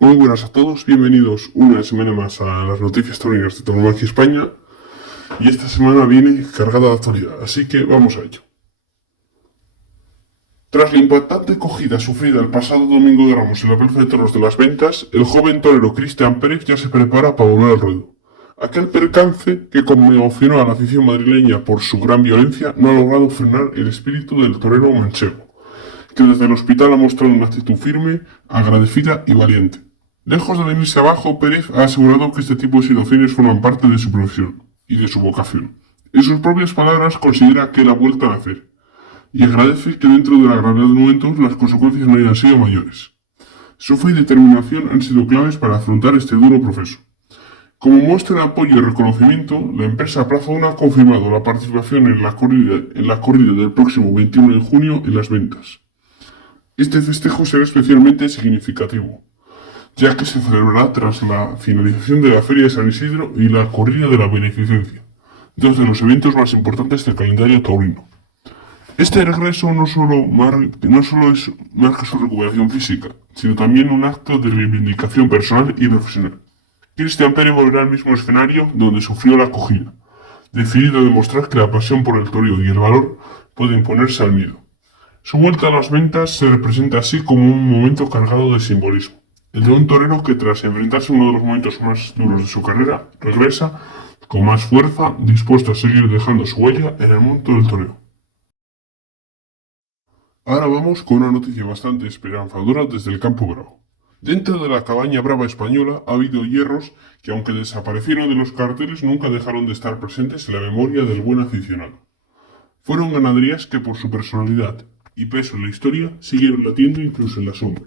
Muy buenas a todos, bienvenidos una semana más a las noticias taurinas de Tauromaquia España. Y esta semana viene cargada de actualidad, así que vamos a ello. Tras la impactante cogida sufrida el pasado domingo de Ramos en la Plaza de Toros de las Ventas, el joven torero Cristian Pérez ya se prepara para volver al ruedo. Aquel percance que conmocionó a la afición madrileña por su gran violencia no ha logrado frenar el espíritu del torero manchego, que desde el hospital ha mostrado una actitud firme, agradecida y valiente. Lejos de venirse abajo, Pérez ha asegurado que este tipo de situaciones forman parte de su profesión y de su vocación. En sus propias palabras, considera que él ha vuelto a nacer y agradece que dentro de la gravedad del momento las consecuencias no hayan sido mayores. Su fe y determinación han sido claves para afrontar este duro proceso. Como muestra de apoyo y reconocimiento, la empresa Plaza 1 ha confirmado la participación en la corrida del próximo 21 de junio en las ventas. Este festejo será especialmente significativo, ya que se celebrará tras la finalización de la Feria de San Isidro y la Corrida de la Beneficencia, dos de los eventos más importantes del calendario taurino. Este regreso no solo marca su recuperación física, sino también un acto de reivindicación personal y profesional. Cristian Pérez volverá al mismo escenario donde sufrió la acogida, decidido a demostrar que la pasión por el toreo y el valor puede imponerse al miedo. Su vuelta a las ventas se representa así como un momento cargado de simbolismo. El de un torero que tras enfrentarse a uno de los momentos más duros de su carrera, regresa con más fuerza, dispuesto a seguir dejando su huella en el mundo del toreo. Ahora vamos con una noticia bastante esperanzadora desde el campo bravo. Dentro de la cabaña brava española ha habido hierros que, aunque desaparecieron de los carteles, nunca dejaron de estar presentes en la memoria del buen aficionado. Fueron ganaderías que por su personalidad y peso en la historia siguieron latiendo incluso en la sombra.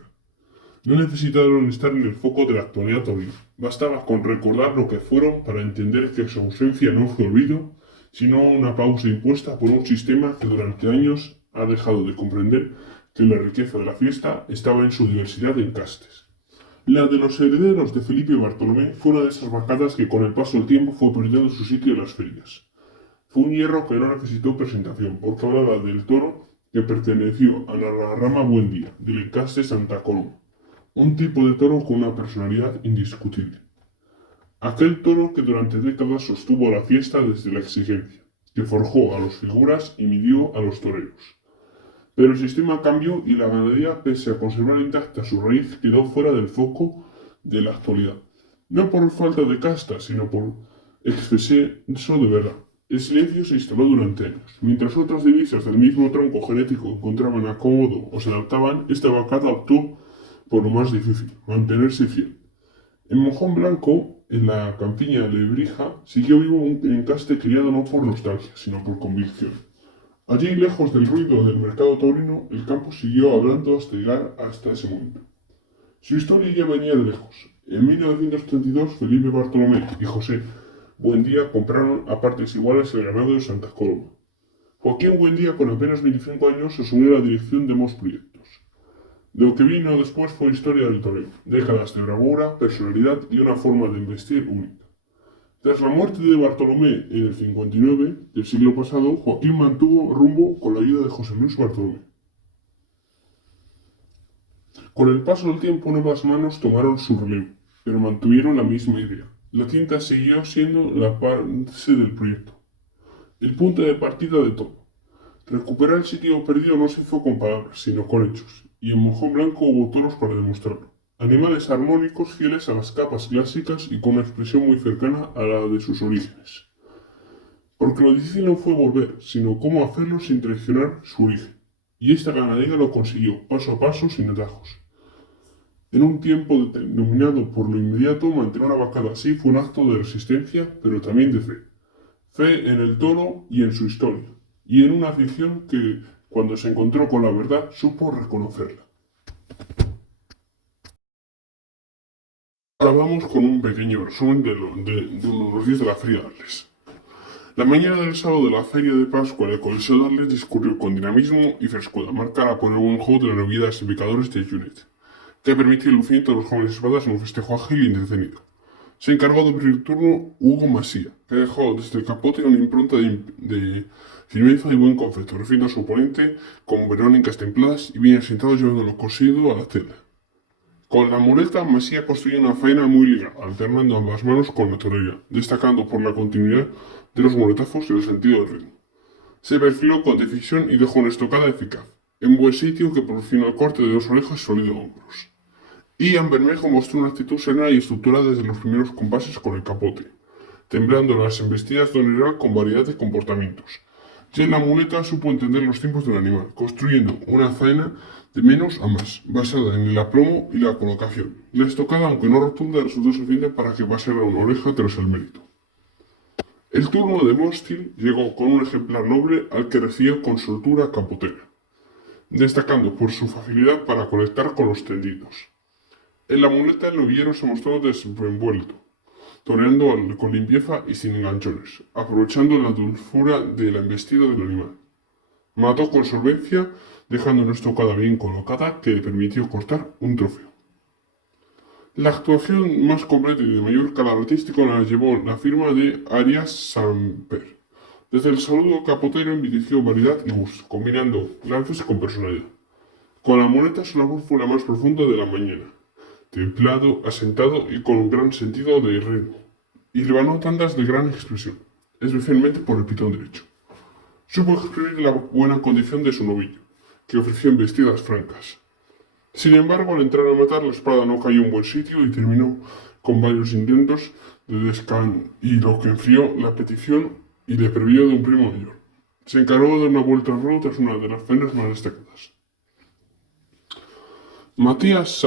No necesitaron estar en el foco de la actualidad taurina. Bastaba con recordar lo que fueron para entender que su ausencia no fue olvido, sino una pausa impuesta por un sistema que durante años ha dejado de comprender que la riqueza de la fiesta estaba en su diversidad de encastes. La de los herederos de Felipe Bartolomé fue una de esas vacadas que con el paso del tiempo fue perdiendo su sitio en las ferias. Fue un hierro que no necesitó presentación, porque hablaba del toro que perteneció a la rama Buen Día, del encaste Santa Coloma. Un tipo de toro con una personalidad indiscutible. Aquel toro que durante décadas sostuvo a la fiesta desde la exigencia, que forjó a los figuras y midió a los toreros. Pero el sistema cambió y la ganadería, pese a conservar intacta su raíz, quedó fuera del foco de la actualidad. No por falta de casta, sino por exceso de verdad. El silencio se instaló durante años. Mientras otras divisas del mismo tronco genético encontraban acomodo o se adaptaban, esta vacada optó por lo más difícil, mantenerse fiel. En Mojón Blanco, en la campiña de Lebrija, siguió vivo un encaste criado no por nostalgia, sino por convicción. Allí, lejos del ruido del mercado taurino, el campo siguió hablando hasta llegar hasta ese momento. Su historia ya venía de lejos. En 1932, Felipe Bartolomé y José Buendía compraron a partes iguales el ganado de Santa Coloma. Joaquín Buendía, con apenas 25 años, asumió la dirección de ambos proyectos. Lo que vino después fue historia del toreo, décadas de bravura, personalidad y una forma de investir única. Tras la muerte de Bartolomé en el 59 del siglo pasado, Joaquín mantuvo rumbo con la ayuda de José Luis Bartolomé. Con el paso del tiempo, nuevas manos tomaron su relevo, pero mantuvieron la misma idea. La tinta siguió siendo la base del proyecto, el punto de partida de todo. Recuperar el sitio perdido no se hizo con palabras, sino con hechos, y en Mojón Blanco hubo toros para demostrarlo. Animales armónicos fieles a las capas clásicas y con una expresión muy cercana a la de sus orígenes. Porque lo difícil no fue volver, sino cómo hacerlo sin traicionar su origen. Y esta ganadería lo consiguió, paso a paso, sin atajos. En un tiempo dominado por lo inmediato, mantener una vacada así fue un acto de resistencia, pero también de fe. Fe en el toro y en su historia, y en una afición que, cuando se encontró con la verdad, supo reconocerla. Ahora vamos con un pequeño resumen de uno de los días de la Feria de Arles. La mañana del sábado de la Feria de Pascua, el Coliseo de Arles discurrió con dinamismo y frescura, marcada por el buen juego de la novedad de picadores de Junet, que permitió el lucimiento de los jóvenes espadas en un festejo ágil y entretenido. Se encargó de abrir el turno Hugo Masía, que dejó desde el capote una impronta de firmeza y buen concepto, refiriendo a su oponente con verónicas templadas y bien asentados llevándolo cosido a la tela. Con la muleta, Masía construyó una faena muy ligada, alternando ambas manos con naturalidad, destacando por la continuidad de los muletazos y el sentido del ritmo. Se perfiló con decisión y dejó una estocada eficaz, en buen sitio que proporcionó el corte de dos orejas y sólidos hombros. Ian Bermejo mostró una actitud serena y estructurada desde los primeros compases con el capote, temblando las embestidas de un general con variedad de comportamientos. Ya en la muleta supo entender los tiempos del animal, construyendo una faena de menos a más, basada en el aplomo y la colocación. La estocada, aunque no rotunda, resultó suficiente para que pasara una oreja tras el mérito. El turno de Mostil llegó con un ejemplar noble al que recibió con soltura capotera, destacando por su facilidad para conectar con los tendidos. En la muleta el novillero se mostró desenvuelto, toreando con limpieza y sin enganchones, aprovechando la dulzura de la embestida del animal. Mató con solvencia, dejando una estocada bien colocada que le permitió cortar un trofeo. La actuación más completa y de mayor calado artístico la llevó la firma de Arias Samper. Desde el saludo capotero envideció variedad y gusto, combinando lances con personalidad. Con la muleta su labor fue la más profunda de la mañana, templado, asentado y con un gran sentido de ritmo, y rebanó tandas de gran expresión, especialmente por el pitón derecho. Supo exprimir la buena condición de su novillo, que ofreció embestidas francas. Sin embargo, al entrar a matar, la espada no cayó en buen sitio y terminó con varios intentos de descan y lo que enfrió la petición y le previó de un primo mayor. Se encargó de una vuelta al ruedo tras una de las faenas más destacadas. Matías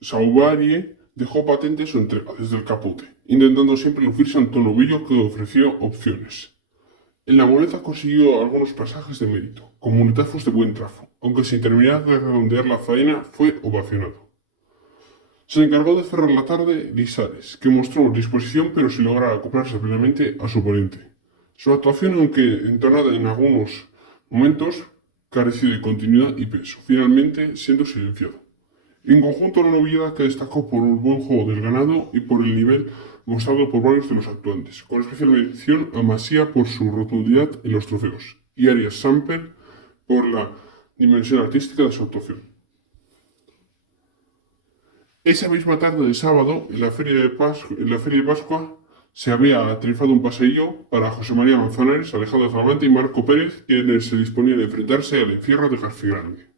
Sauvarie dejó patente su entrega desde el capote, intentando siempre lucirse ante un novillo que ofreció opciones. En la muleta consiguió algunos pasajes de mérito, con muletazos de buen trazo, aunque sin terminar de redondear la faena fue ovacionado. Se encargó de cerrar la tarde Lisares, que mostró disposición pero sin lograr acoplarse plenamente a su oponente. Su actuación, aunque entonada en algunos momentos, careció de continuidad y peso, finalmente siendo silenciado. En conjunto, la novedad que destacó por un buen juego del ganado y por el nivel mostrado por varios de los actuantes, con especial mención a Masía por su rotundidad en los trofeos y Arias Samper por la dimensión artística de su actuación. Esa misma tarde de sábado, en la Feria de Pascua, se había trifado un paseillo para José María Manzanares, Alejandro Talavante y Marco Pérez, quienes se disponían a enfrentarse al encierro de Garcigrande.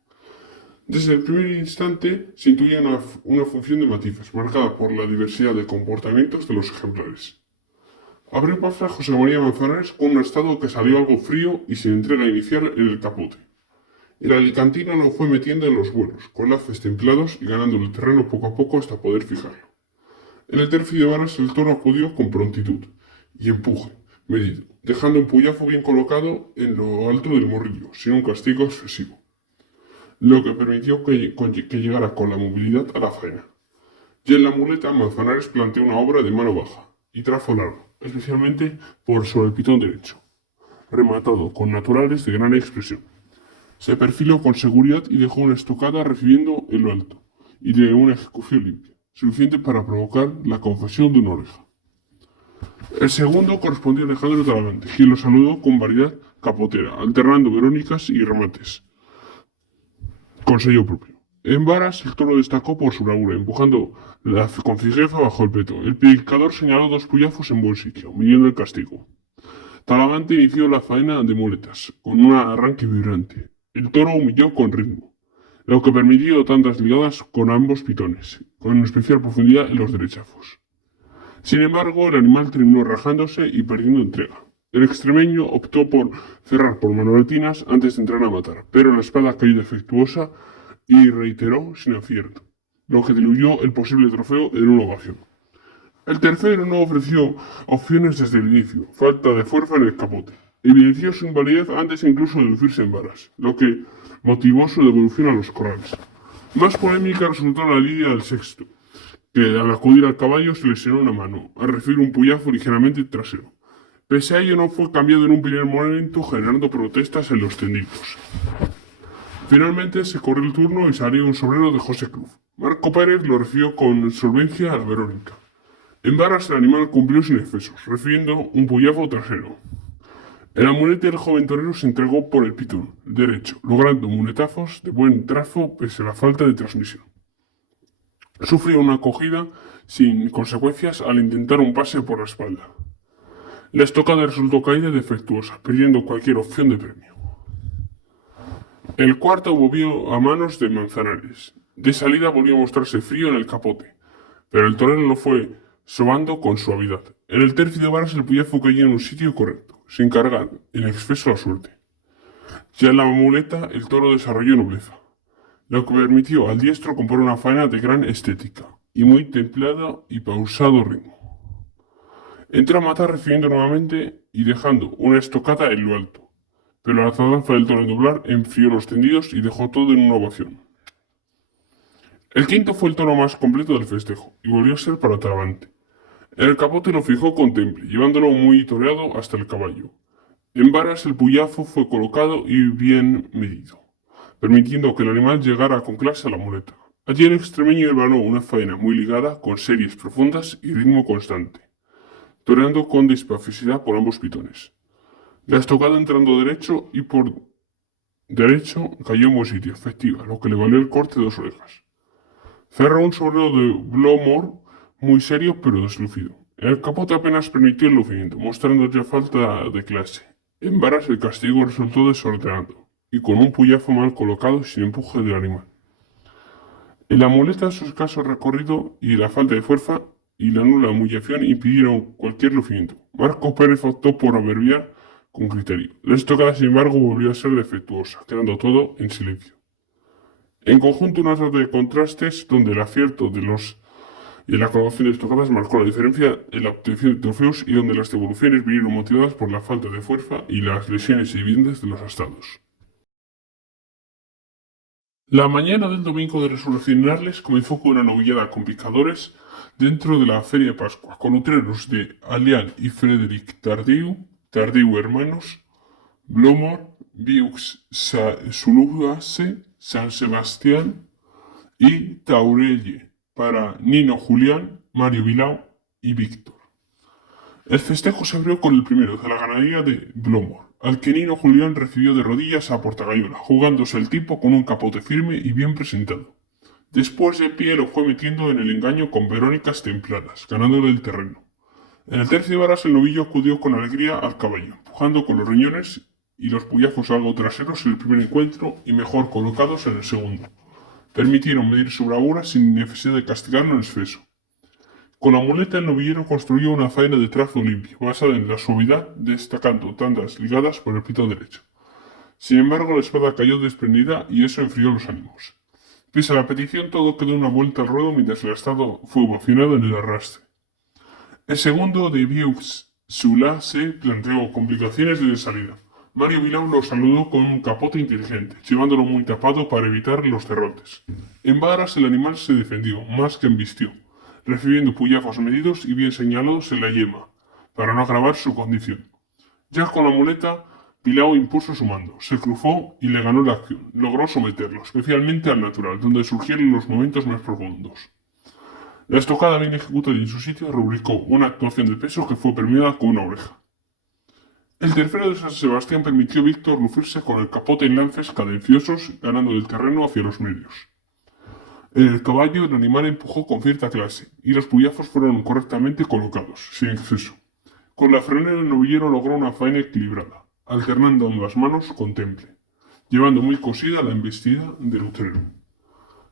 Desde el primer instante se intuía una función de matices, marcada por la diversidad de comportamientos de los ejemplares. Abrió plaza José María Manzanares con un estado que salió algo frío y sin entrega inicial en el capote. El alicantino lo fue metiendo en los vuelos, con laces templados y ganando el terreno poco a poco hasta poder fijarlo. En el tercio de varas el toro acudió con prontitud y empuje, medido, dejando un puyazo bien colocado en lo alto del morrillo, sin un castigo excesivo, lo que permitió que llegara con la movilidad a la faena. Y en la muleta, Manzanares planteó una obra de mano baja y trazo largo, especialmente por sobre el pitón derecho, rematado con naturales de gran expresión. Se perfiló con seguridad y dejó una estocada recibiendo en lo alto, y de una ejecución limpia, suficiente para provocar la confesión de una oreja. El segundo correspondió a Alejandro Talavante, quien lo saludó con variedad capotera, alternando verónicas y remates, con sello propio. En varas, el toro destacó por su bravura, empujando con fijeza bajo el peto. El picador señaló dos puyazos en buen sitio, midiendo el castigo. Talavante inició la faena de muletas, con un arranque vibrante. El toro humilló con ritmo, lo que permitió tantas ligadas con ambos pitones, con especial profundidad en los derechazos. Sin embargo, el animal terminó rajándose y perdiendo entrega. El extremeño optó por cerrar por manoletinas antes de entrar a matar, pero la espada cayó defectuosa y reiteró sin acierto, lo que diluyó el posible trofeo en una ovación. El tercero no ofreció opciones desde el inicio, falta de fuerza en el capote. Evidenció su invalidez antes incluso de lucirse en varas, lo que motivó su devolución a los corrales. Más polémica resultó la lidia del sexto, que al acudir al caballo se lesionó una mano, al recibir un puyazo ligeramente trasero. Pese a ello no fue cambiado en un primer momento, generando protestas en los tendidos. Finalmente se corrió el turno y salió un sobrero de José Cruz. Marco Pérez lo recibió con solvencia a la Verónica. En varas el animal cumplió sin excesos, recibiendo un puyazo trasero. El amulete del joven torero se entregó por el pitón derecho, logrando muletazos de buen trazo pese a la falta de transmisión. Sufrió una acogida sin consecuencias al intentar un pase por la espalda. La estocada resultó caída y defectuosa, perdiendo cualquier opción de premio. El cuarto volvió a manos de Manzanares. De salida volvió a mostrarse frío en el capote, pero el torero lo fue sobando con suavidad. En el tercio de varas el puyazo cayó en un sitio correcto, sin cargar en exceso la suerte. Ya en la muleta el toro desarrolló nobleza, lo que permitió al diestro componer una faena de gran estética y muy templado y pausado ritmo. Entró a matar recibiendo nuevamente y dejando una estocada en lo alto, pero la tardanza del toro en doblar enfrió los tendidos y dejó todo en una ovación. El quinto fue el toro más completo del festejo y volvió a ser para Talavante. En el capote lo fijó con temple, llevándolo muy toreado hasta el caballo. En varas el puyazo fue colocado y bien medido, permitiendo que el animal llegara con clase a la muleta. Allí el extremeño hermanó una faena muy ligada, con series profundas y ritmo constante, toreando con dispaficidad por ambos pitones. La estocada entrando derecho y por derecho cayó en buen sitio, efectiva, lo que le valió el corte de 2 orejas. Cerró un sombrero de Blomor muy serio pero deslucido. El capote apenas permitió el lucimiento, mostrando ya falta de clase. En varas el castigo resultó desordenado, y con un puyazo mal colocado sin empuje del animal. En la muleta su escaso recorrido y la falta de fuerza y la nula humillación impidieron cualquier lucimiento. Marco Pérez optó por averbiar con criterio. La estocada, sin embargo, volvió a ser defectuosa, quedando todo en silencio. En conjunto, una serie de contrastes donde el acierto y la colocación de estocadas marcó la diferencia en la obtención de trofeos y donde las devoluciones vinieron motivadas por la falta de fuerza y las lesiones evidentes de los astados. La mañana del domingo de Resurrección en Arles comenzó con una novillada con picadores dentro de la Feria de Pascua, con utreros de Alian y Frederic Tardieu hermanos, Blomor, Viux Sulugase, San Sebastián y Taurelle para Nino Julián, Mario Bilao y Víctor. El festejo se abrió con el primero de la ganadería de Blomor, al que Nino Julián recibió de rodillas a Portagayola, jugándose el tipo con un capote firme y bien presentado. Después de pie lo fue metiendo en el engaño con Verónicas templadas, ganándole el terreno. En el tercio de varas el novillo acudió con alegría al caballo, empujando con los riñones y los puyazos algo traseros en el primer encuentro y mejor colocados en el segundo. Permitieron medir su bravura sin necesidad de castigarlo en exceso. Con la muleta el novillero construyó una faena de trazo limpio, basada en la suavidad, destacando tandas ligadas por el pito derecho. Sin embargo, la espada cayó desprendida y eso enfrió los ánimos. Pese a la petición, todo quedó una vuelta al ruedo mientras el estado fue ovacionado en el arrastre. El segundo de Vieux Sula se planteó complicaciones de salida. Mario Bilao lo saludó con un capote inteligente, llevándolo muy tapado para evitar los derrotes. En varas el animal se defendió, más que embistió, recibiendo puyazos medidos y bien señalados en la yema, para no agravar su condición. Ya con la muleta, Bilao impuso su mando, se cruzó y le ganó la acción. Logró someterlo, especialmente al natural, donde surgieron los momentos más profundos. La estocada bien ejecutada y en su sitio rubricó una actuación de peso que fue premiada con una oreja. El tercero de San Sebastián permitió a Víctor lucirse con el capote en lances cadenciosos, ganando el terreno hacia los medios. En el caballo el animal empujó con cierta clase, y los puyazos fueron correctamente colocados, sin exceso. Con la frenera el novillero logró una faena equilibrada, alternando ambas manos con temple, llevando muy cosida la embestida del utrero.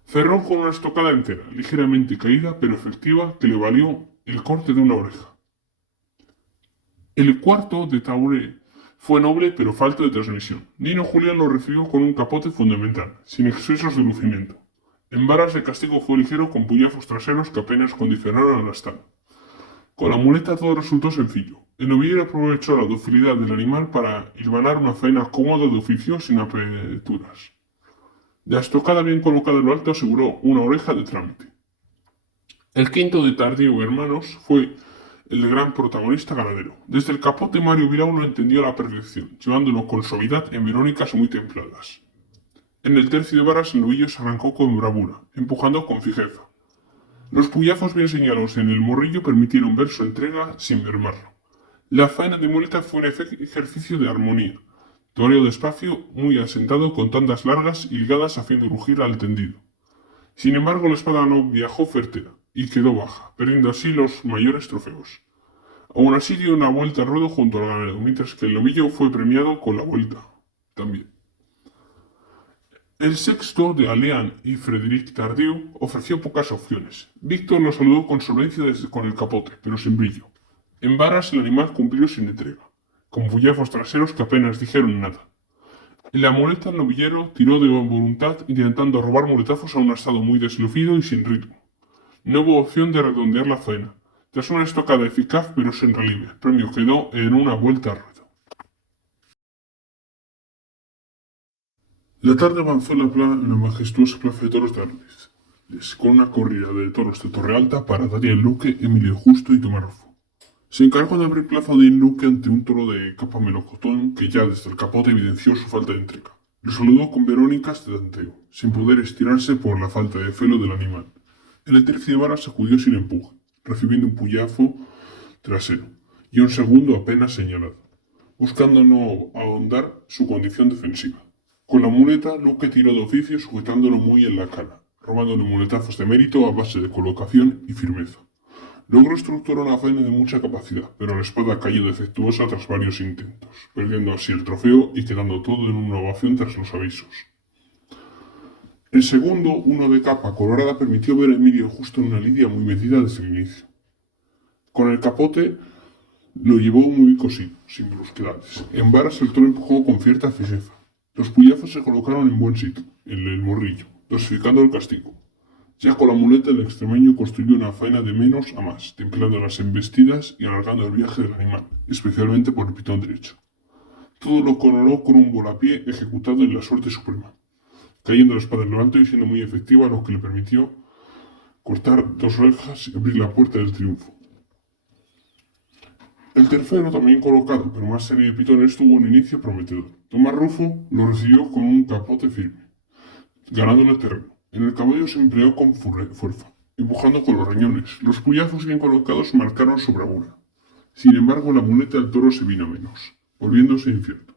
Cerró con una estocada entera, ligeramente caída pero efectiva, que le valió el corte de una oreja. El cuarto de Taure fue noble pero falta de transmisión. Nino Julián lo recibió con un capote fundamental, sin excesos de lucimiento. En varas el castigo fue ligero con puyazos traseros que apenas condicionaron al astano. Con la muleta todo resultó sencillo. El novillero aprovechó la docilidad del animal para hilvanar una faena cómoda de oficio sin apreturas. La estocada bien colocada en lo alto aseguró una oreja de trámite. El quinto de Tardieu hermanos fue el gran protagonista ganadero. Desde el capote Mario Bilao lo entendió a la perfección, llevándolo con suavidad en verónicas muy templadas. En el tercio de varas el novillo se arrancó con bravura, empujando con fijeza. Los puyazos bien señalados en el morrillo permitieron ver su entrega sin mermarlo. La faena de muleta fue un ejercicio de armonía, toreo despacio, muy asentado con tandas largas y ligadas haciendo rugir al tendido. Sin embargo, la espada no viajó certera y quedó baja, perdiendo así los mayores trofeos. Aún así dio una vuelta al ruedo junto al ganadero, mientras que el novillo fue premiado con la vuelta también. El sexto de Aleán y Frederic Tardieu ofreció pocas opciones. Víctor lo saludó con solvencia desde con el capote, pero sin brillo. En varas el animal cumplió sin entrega, con bullazos traseros que apenas dijeron nada. En la muleta el novillero tiró de voluntad intentando robar muletazos a un estado muy deslucido y sin ritmo. No hubo opción de redondear la faena. Tras una estocada eficaz pero sin relieve, el premio quedó en una vuelta al ruedo. La tarde avanzó en la majestuosa plaza de toros de Arles, con una corrida de toros de Torrealta para Daniel Luque, Emilio Justo y Tomás Rufo. Se encargó de abrir plazo a Daniel Luque ante un toro de capa melocotón que ya desde el capote evidenció su falta de entrega. Lo saludó con verónicas de tanteo, sin poder estirarse por la falta de celo del animal. El tercio de varas sacudió sin empuje, recibiendo un puyazo trasero y un segundo apenas señalado, buscando no ahondar su condición defensiva. Con la muleta, Luque tiró de oficio sujetándolo muy en la cara, robándole muletazos de mérito a base de colocación y firmeza. Logró estructurar una faena de mucha capacidad, pero la espada cayó defectuosa tras varios intentos, perdiendo así el trofeo y quedando todo en una ovación tras los avisos. El segundo, uno de capa colorada, permitió ver a Emilio Justo en una lidia muy metida desde el inicio. Con el capote lo llevó muy cosido, sin brusquedades. En varas el toro empujó con cierta fijeza. Los puyazos se colocaron en buen sitio, en el morrillo, dosificando el castigo. Ya con la muleta el extremeño construyó una faena de menos a más, templando las embestidas y alargando el viaje del animal, especialmente por el pitón derecho. Todo lo coronó con un volapié ejecutado en la suerte suprema, cayendo la espada en lo alto y siendo muy efectiva, lo que le permitió cortar dos orejas y abrir la puerta del triunfo. El tercero, también colocado, pero más serio de pitones, tuvo un inicio prometedor. Tomás Rufo lo recibió con un capote firme, ganándole el terreno. En el caballo se empleó con fuerza, empujando con los riñones. Los puyazos bien colocados marcaron su bravura. Sin embargo, la muleta del toro se vino a menos, volviéndose incierto.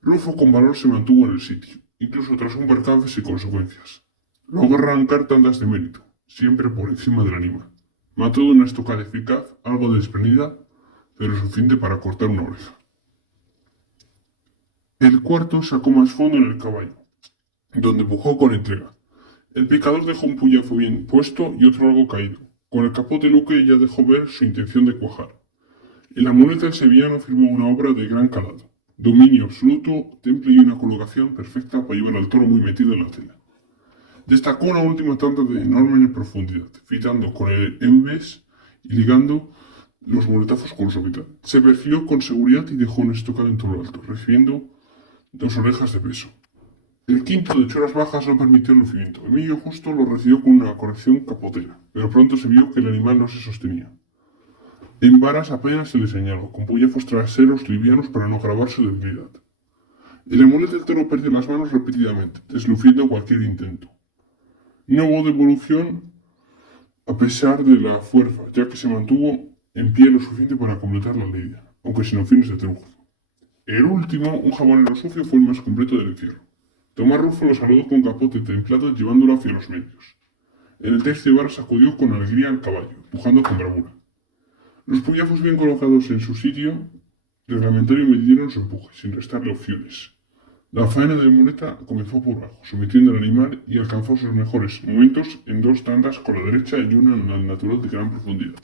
Rufo con valor se mantuvo en el sitio, incluso tras un percance sin consecuencias. Logró arrancar tandas de mérito, siempre por encima del animal. Mató de una estocada eficaz, algo desprendida, pero suficiente para cortar una oreja. El cuarto sacó más fondo en el caballo, donde empujó con entrega. El picador dejó un puyazo bien puesto y otro algo caído. Con el capote Luque ya dejó ver su intención de cuajar. En la muleta el sevillano firmó una obra de gran calado. Dominio absoluto, temple y una colocación perfecta para llevar al toro muy metido en la tela. Destacó una última tanda de enorme profundidad, fitando con el embés y ligando los muletazos con su mitad. Se perfiló con seguridad y dejó una estocada en todo lo alto, recibiendo dos orejas de peso. El quinto de choras bajas no permitió el lucimiento. Emilio Justo lo recibió con una corrección capotera, pero pronto se vio que el animal no se sostenía. En varas apenas se le señaló, con puñazos traseros livianos para no agravar su debilidad. El amuleto del toro perdió las manos repetidamente, desluciendo cualquier intento. No hubo devolución a pesar de la fuerza, ya que se mantuvo en pie lo suficiente para completar la lidia, aunque sin opciones de triunfo. El último, un jabonero sucio, fue el más completo del encierro. Tomás Rufo lo saludó con capote templado llevándolo hacia los medios. En el tercio de varas sacudió con alegría al caballo, empujando con bravura. Los puyazos bien colocados en su sitio reglamentario midieron su empuje, sin restarle opciones. La faena de muleta comenzó por abajo, sometiendo al animal y alcanzó sus mejores momentos en dos tandas con la derecha y una en el natural de gran profundidad.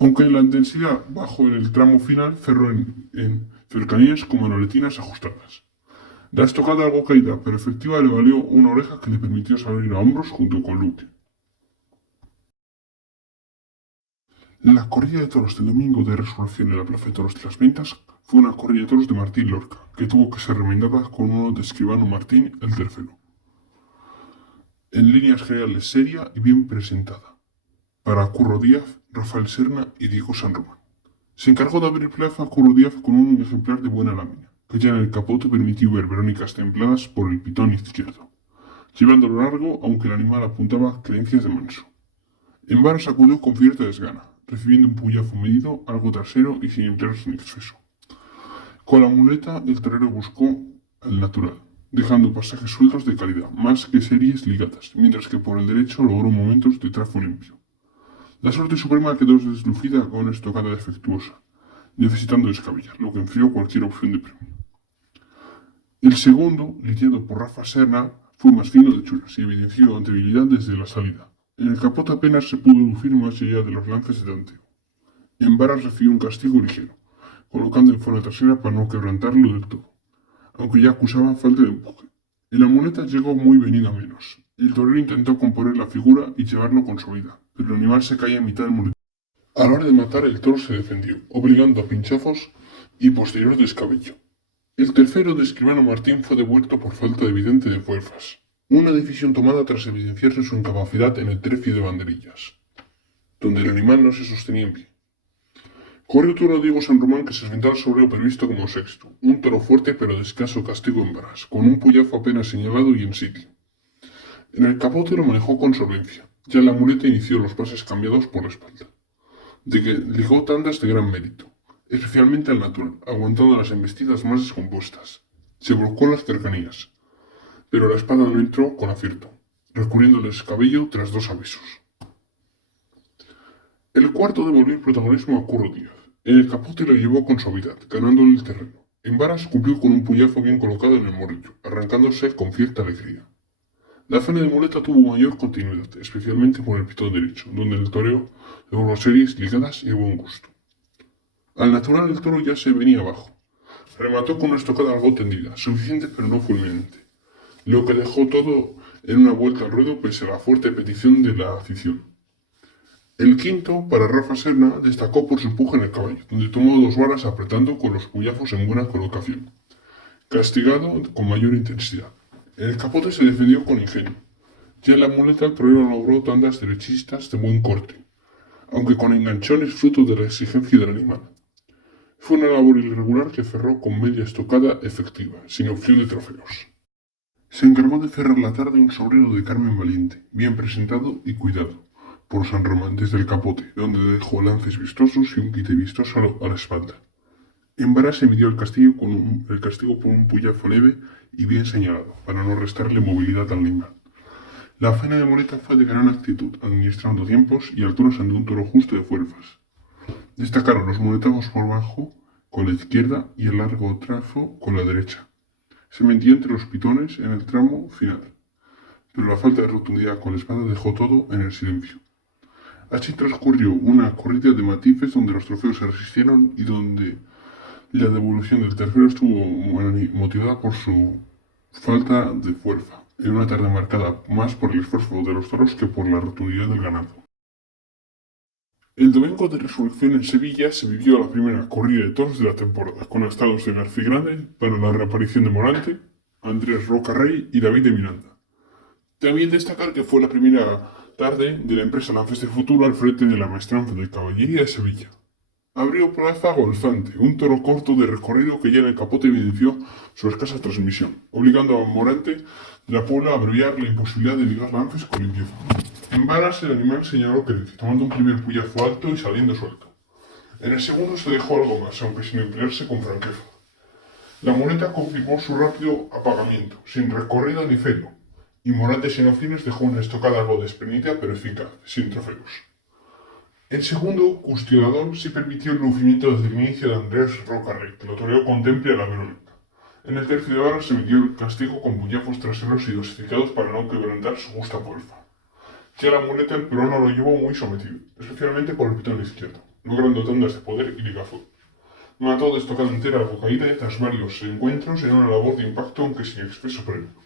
Aunque la intensidad bajó en el tramo final, cerró en cercanías con manoletinas ajustadas. La estocada algo caída, pero efectiva, le valió una oreja que le permitió salir a hombros junto con Luque. La corrida de toros del domingo de resurrección en la Plaza de Toros de las Ventas fue una corrida de toros de Martín Lorca, que tuvo que ser remendada con uno de Escribano Martín el tercero. En líneas generales seria y bien presentada, para Curro Díaz, Rafael Serna y Diego San Román. Se encargó de abrir plaza a Curro Díaz con un ejemplar de buena lámina, que ya en el capote permitió ver verónicas templadas por el pitón izquierdo, llevándolo largo aunque el animal apuntaba creencias de manso. En varas acudió con cierta desgana, recibiendo un puyazo medido, algo trasero y sin emplearse en exceso. Con la muleta el torero buscó el natural, dejando pasajes sueltos de calidad, más que series ligadas, mientras que por el derecho logró momentos de trazo limpio. La suerte suprema quedó deslucida con una estocada defectuosa, necesitando descabellar, lo que enfrió cualquier opción de premio. El segundo, lidiado por Rafa Serna, fue más fino de chulas y evidenció debilidad desde la salida. En el capote apenas se pudo lucir más allá de los lances de tanteo. En varas recibió un castigo ligero, colocando en zona trasera para no quebrantarlo del todo, aunque ya acusaba falta de empuje. En la muleta llegó muy venida menos. El torero intentó componer la figura y llevarlo con suavidad, pero el animal se caía en mitad del muleta. A la hora de matar, el toro se defendió, obligando a pinchazos y posterior descabello. El tercero de Escribano Martín fue devuelto por falta evidente de fuerzas, una decisión tomada tras evidenciarse su incapacidad en el trefio de banderillas, donde el animal no se sostenía en pie. Corrió toro Diego San Román que se sentó al sobreo previsto como sexto, un toro fuerte pero de escaso castigo en varas, con un puyazo apenas señalado y en sitio. En el capote lo manejó con solvencia, ya la muleta inició los pases cambiados por la espalda, de que ligó tandas de gran mérito, especialmente al natural, aguantando las embestidas más descompuestas. Se volcó en las cercanías, pero la espada no entró con acierto, recurriendo al descabello tras dos avisos. El cuarto devolvió el protagonismo a Curro Díaz. En el capote lo llevó con suavidad, ganándole el terreno. En varas cumplió con un puyazo bien colocado en el morrillo, arrancándose con cierta alegría. La faena de muleta tuvo mayor continuidad, especialmente por el pitón derecho, donde el toreo logró series ligadas y de buen gusto. Al natural el toro ya se venía abajo. Remató con una estocada algo tendida, suficiente pero no fulminante, lo que dejó todo en una vuelta al ruedo pese a la fuerte petición de la afición. El quinto, para Rafa Serna, destacó por su empuje en el caballo, donde tomó dos varas apretando con los puyazos en buena colocación, castigado con mayor intensidad. En el capote se defendió con ingenio. Ya en la muleta el torero logró tandas derechistas de buen corte, aunque con enganchones fruto de la exigencia del animal. Fue una labor irregular que cerró con media estocada efectiva, sin opción de trofeos. Se encargó de cerrar la tarde un sobrero de Carmen Valiente, bien presentado y cuidado por San Román desde el capote, donde dejó lances vistosos y un quite vistoso a la espalda. En varas se midió el castigo por un puyazo leve y bien señalado, para no restarle movilidad al animal. La faena de muleta fue de gran actitud, administrando tiempos y alturas ante un toro justo de fuerzas. Destacaron los muletazos por bajo con la izquierda y el largo trazo con la derecha. Se metió entre los pitones en el tramo final, pero la falta de rotundidad con la espada dejó todo en el silencio. Así transcurrió una corrida de matices donde los trofeos se resistieron y donde la devolución del tercero estuvo motivada por su falta de fuerza, en una tarde marcada más por el esfuerzo de los toros que por la rotundidad del ganado. El domingo de resurrección en Sevilla se vivió la primera corrida de toros de la temporada, con estados de García Grande para la reaparición de Morante, Andrés Roca Rey y David de Miranda. También destacar que fue la primera tarde de la empresa Lances de Futuro al frente de la maestranza de caballería de Sevilla. Abrió plaza Golfante, un toro corto de recorrido que ya en el capote evidenció su escasa transmisión, obligando a Morante de la Puebla a abreviar la imposibilidad de ligar lances con limpieza. En varas el animal señaló que tomando un primer puyazo alto y saliendo suelto. En el segundo se dejó algo más, aunque sin emplearse con franqueza. La muleta confirmó su rápido apagamiento, sin recorrido ni celo, y Morante sin opciones dejó una estocada algo desprendida pero eficaz, sin trofeos. El segundo cuestionador sí permitió el lucimiento desde el inicio de Andrés Roca Rey, que lo toreó con temple a la Verónica. En el tercio de varas se midió el castigo con puñazos traseros y dosificados para no quebrantar su justa fuerza. Ya la muleta el peruano lo llevó muy sometido, especialmente por el pitón izquierdo, logrando tandas de poder y ligazo. Mató de estocada entera a Bocaída tras varios encuentros en una labor de impacto aunque sin expreso premio.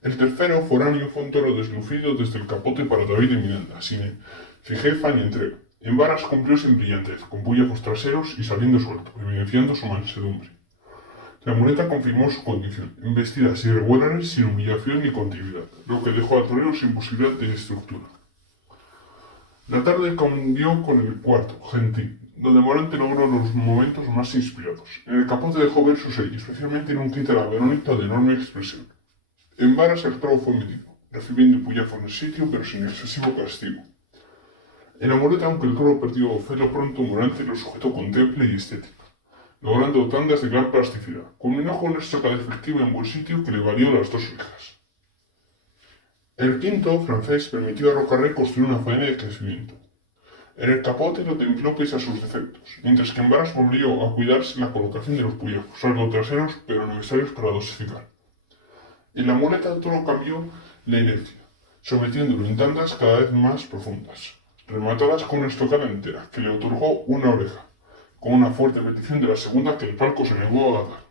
El tercero, foráneo, fue un toro deslucido desde el capote para David de Miranda, sin fijeza ni entrega. En varas cumplió sin brillantez, con puñazos traseros y saliendo suelto, evidenciando su mansedumbre. La muleta confirmó su condición, embestidas irregulares sin humillación ni continuidad, lo que dejó al torero sin posibilidad de estructura. La tarde cambió con el cuarto, Gentil, donde Morante logró los momentos más inspirados. En el capote dejó ver su sello, especialmente en un quite a la Verónica de enorme expresión. En varas el toro fue medido, recibiendo puyazo en el sitio pero sin excesivo castigo. En la muleta, aunque el toro perdió celo pronto, Morante lo sujetó con temple y estética, logrando tandas de gran plasticidad. Culminó con una estocada efectiva en buen sitio que le valió las 2 orejas. El quinto, francés, permitió a Rocarrey construir una faena de crecimiento. En el capote lo templó pese a sus defectos, mientras que en varas volvió a cuidarse la colocación de los puyejos, algo traseros pero necesarios para dosificar. En la muleta todo cambió la inercia, sometiéndolo en tandas cada vez más profundas, rematadas con una estocada entera, que le otorgó una oreja, con una fuerte petición de la segunda que el palco se negó a dar.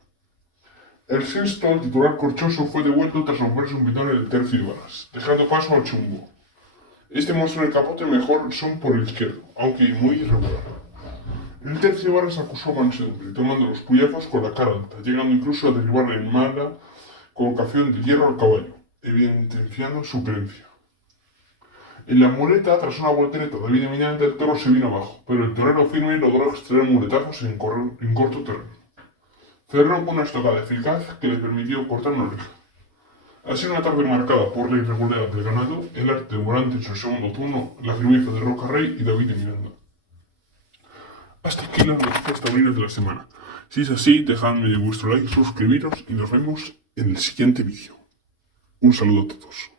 El sexto, el titular corchoso, fue devuelto tras romperse un bidón en el tercio de varas, dejando paso al chumbo. Este muestra el capote mejor son por el izquierdo, aunque muy irregular. El tercio de varas acusó mansedumbre, tomando los puyejos con la cara alta, llegando incluso a derribar en mala colocación de hierro al caballo, evidenciando su perencia. En la muleta, tras una voltereta David eminente, el toro se vino abajo, pero el torero firme logró extraer muletazos en corto terreno. Cerró con una estocada eficaz que le permitió cortar una oreja. Ha sido una tarde marcada por la irregularidad del ganado, el arte durante en su segundo turno, la firmeza de Rocarrey y David de Miranda. Hasta aquí las noticias taurinas de la semana. Si es así, dejadme vuestro like, suscribiros y nos vemos en el siguiente vídeo. Un saludo a todos.